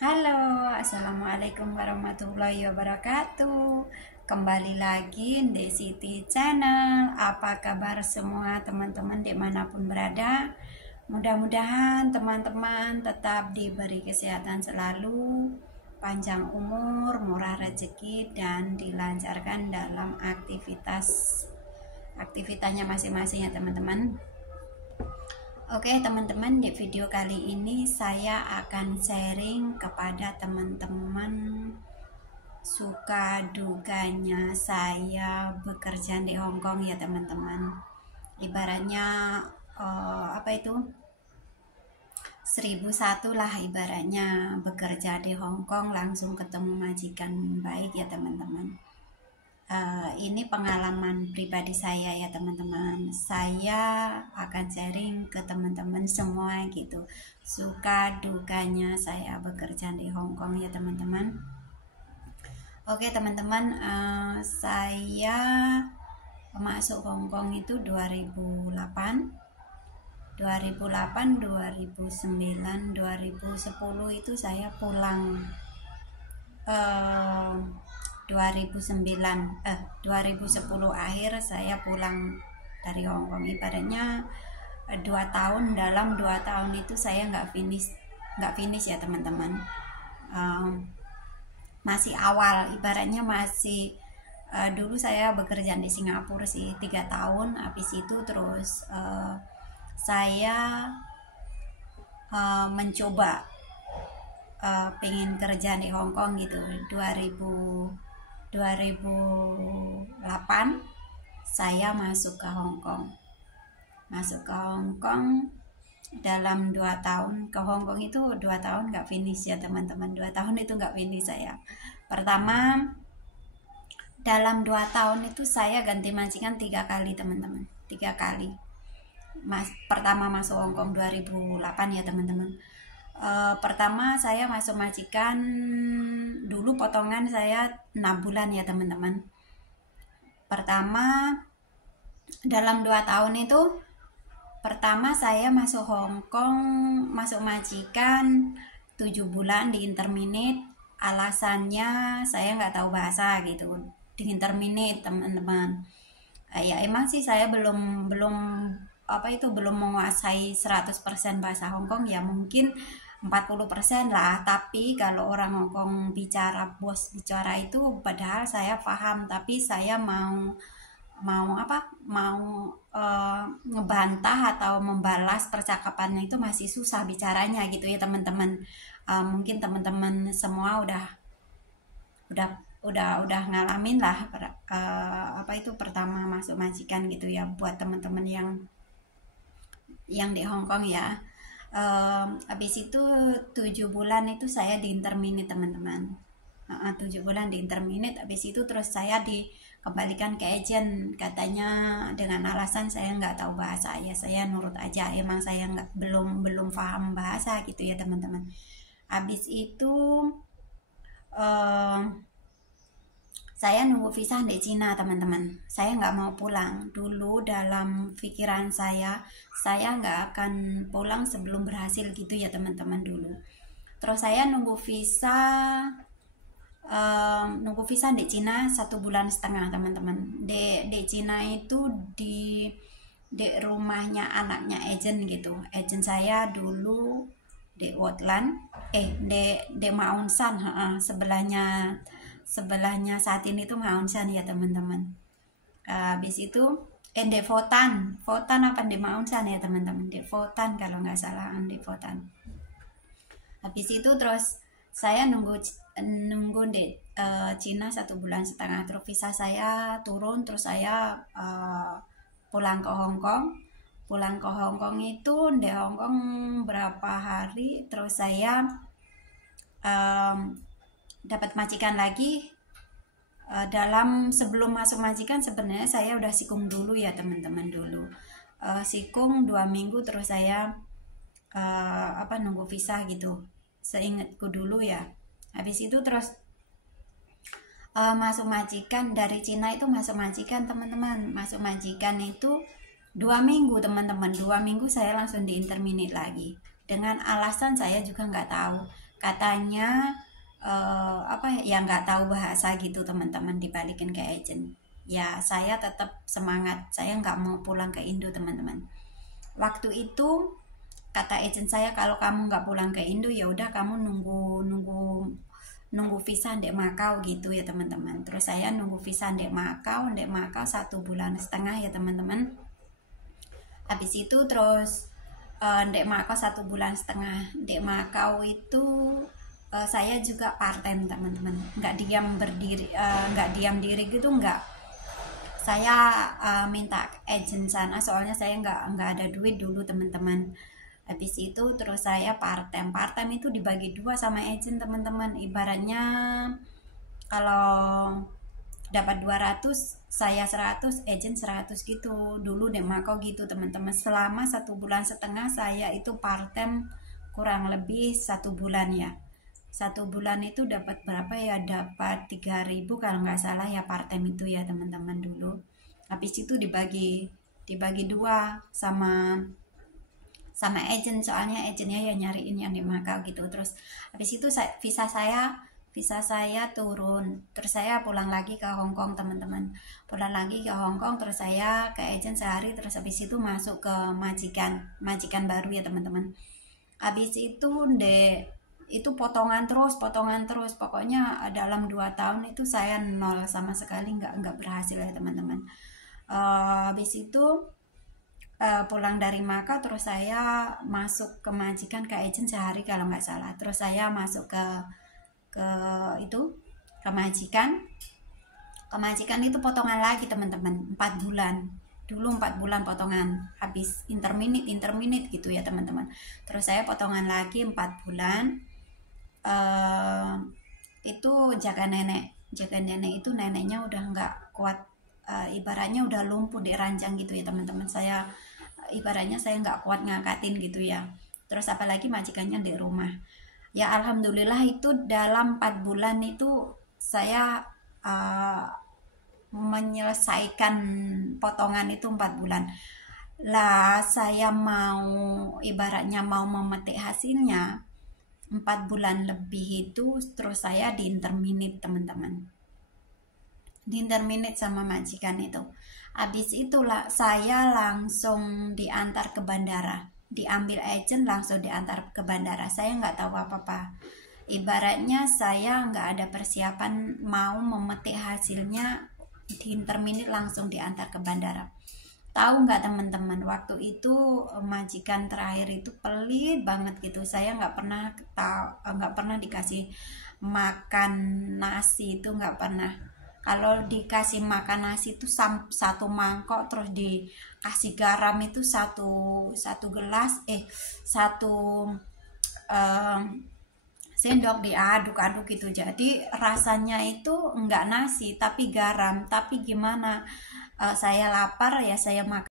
Halo, assalamualaikum warahmatullahi wabarakatuh. Kembali lagi di Siti Channel. Apa kabar semua teman-teman dimanapun berada? Mudah-mudahan teman-teman tetap diberi kesehatan selalu, panjang umur, murah rezeki, dan dilancarkan dalam aktivitasnya masing-masing ya teman-teman. Oke teman-teman, di video kali ini saya akan sharing kepada teman-teman suka duganya saya bekerja di Hong Kong ya teman-teman. Ibaratnya apa itu 1001 lah, ibaratnya bekerja di Hong Kong langsung ketemu majikan baik ya teman-teman. Ini pengalaman pribadi saya ya teman-teman. Saya akan sharing ke teman-teman semua gitu, suka dukanya saya bekerja di Hong Kong ya teman-teman. Oke teman-teman, saya masuk Hong Kong itu 2008, 2009, 2010 itu saya pulang. 2010 akhir saya pulang dari Hong Kong. Ibaratnya 2 tahun, dalam 2 tahun itu saya nggak finish ya teman-teman. Masih awal, ibaratnya masih dulu saya bekerja di Singapura sih 3 tahun. Habis itu terus saya mencoba pengen kerja di Hong Kong gitu. 2008 saya masuk ke Hong Kong. Dalam 2 tahun ke Hong Kong itu 2 tahun nggak finish ya teman-teman. 2 tahun itu nggak finish saya. Pertama, dalam 2 tahun itu saya ganti majikan 3 kali teman-teman. 3 kali. Pertama masuk Hong Kong 2008 ya teman-teman. Pertama saya masuk majikan dulu, potongan saya 6 bulan ya teman-teman. Pertama dalam 2 tahun itu, pertama saya masuk Hong Kong, masuk majikan 7 bulan di interminate. Alasannya saya nggak tahu bahasa gitu, di interminate teman-teman. Ya emang sih saya belum menguasai 100% bahasa Hong Kong, ya mungkin 40% lah. Tapi kalau orang Hong Kong bicara, bos bicara itu padahal saya paham, tapi saya mau ngebantah atau membalas percakapannya itu masih susah bicaranya gitu ya teman-teman. Mungkin teman-teman semua udah ngalamin lah pertama masuk majikan gitu ya, buat teman-teman yang di Hong Kong ya. Habis itu 7 bulan itu saya di interminate teman-teman. 7 bulan di interminate. Habis itu terus saya dikembalikan ke agent, katanya dengan alasan saya nggak tahu bahasa. Ya saya nurut aja, emang saya belum paham bahasa gitu ya teman-teman. Habis itu saya nunggu visa di Cina teman-teman. Saya nggak mau pulang dulu. Dalam pikiran saya nggak akan pulang sebelum berhasil gitu ya teman-teman dulu. Terus saya nunggu visa di Cina 1,5 bulan teman-teman. Di Cina itu di rumahnya anaknya agent gitu. Agent saya dulu di Woodland, di Mount Shan, sebelahnya saat ini tuh Mount Shan ya teman-teman. Habis itu di Votan apa di Mount Shan ya teman-teman, di Votan kalau nggak salah, di Votan. Habis itu terus saya nunggu di Cina 1,5 bulan. Terus visa saya turun, terus saya pulang ke Hong Kong. Itu di Hong Kong berapa hari, terus saya dapat majikan lagi. Dalam sebelum masuk majikan sebenarnya saya udah sikung dulu ya teman-teman dulu. Sikung 2 minggu, terus saya nunggu visa gitu, seingatku dulu ya. Habis itu terus masuk majikan dari Cina itu, masuk majikan teman-teman. Masuk majikan itu 2 minggu teman-teman. 2 minggu saya langsung di interminate lagi, dengan alasan saya juga nggak tahu. katanya apa ya, nggak tahu bahasa gitu teman-teman, dibalikin ke agent. Ya saya tetap semangat, saya nggak mau pulang ke Indo teman-teman. Waktu itu kata agent saya, kalau kamu nggak pulang ke Indo ya udah kamu nunggu visa ndek Makau gitu ya teman-teman. Terus saya nunggu visa ndek Makau 1,5 bulan ya teman-teman. Habis itu terus ndek Makau 1,5 bulan. Ndek Makau itu saya juga part time teman-teman, nggak diam berdiri, nggak diam diri gitu, nggak. Saya minta agent sana soalnya saya nggak ada duit dulu teman-teman. Habis itu terus saya part time itu dibagi dua sama agent teman-teman. Ibaratnya kalau dapat 200 saya 100, agent 100 gitu dulu deh Mako gitu teman-teman. Selama 1,5 bulan saya itu part time, kurang lebih 1 bulan ya. 1 bulan itu dapat berapa ya, dapat 3.000 kalau nggak salah ya, part time itu ya teman-teman dulu. Habis itu dibagi dua sama agent, soalnya agentnya ya nyariin yang di Makau gitu. Terus habis itu visa saya turun, terus saya pulang lagi ke Hong Kong teman-teman, pulang lagi ke Hong Kong, terus saya ke agent sehari, terus habis itu masuk ke majikan baru ya teman-teman. Habis itu itu potongan terus, pokoknya dalam 2 tahun itu saya nol sama sekali, nggak berhasil ya teman-teman. Habis itu pulang dari Maka, terus saya masuk ke majikan, ke agent sehari kalau nggak salah. Terus saya masuk ke itu ke majikan itu potongan lagi teman-teman, 4 bulan dulu, 4 bulan potongan, habis interminate gitu ya teman-teman. Terus saya potongan lagi 4 bulan. Itu jaga nenek itu, neneknya udah nggak kuat, ibaratnya udah lumpuh di ranjang gitu ya teman-teman. Ibaratnya saya nggak kuat ngangkatin gitu ya. Terus apalagi majikannya di rumah ya. Alhamdulillah itu dalam 4 bulan itu saya menyelesaikan potongan itu 4 bulan lah. Saya mau ibaratnya mau memetik hasilnya 4 bulan lebih itu. Terus saya di interminate teman-teman, di interminate sama majikan itu. Habis itulah saya langsung diantar ke bandara, diambil agent langsung diantar ke bandara. Saya nggak tahu apa-apa, ibaratnya saya nggak ada persiapan, mau memetik hasilnya di interminate langsung diantar ke bandara. Tahu nggak teman-teman, waktu itu majikan terakhir itu pelit banget gitu. Saya nggak pernah dikasih makan nasi, itu nggak pernah. Kalau dikasih makan nasi itu 1 mangkok, terus dikasih garam itu satu gelas, satu sendok, diaduk-aduk gitu. Jadi rasanya itu enggak nasi tapi garam. Tapi gimana, saya lapar ya saya makan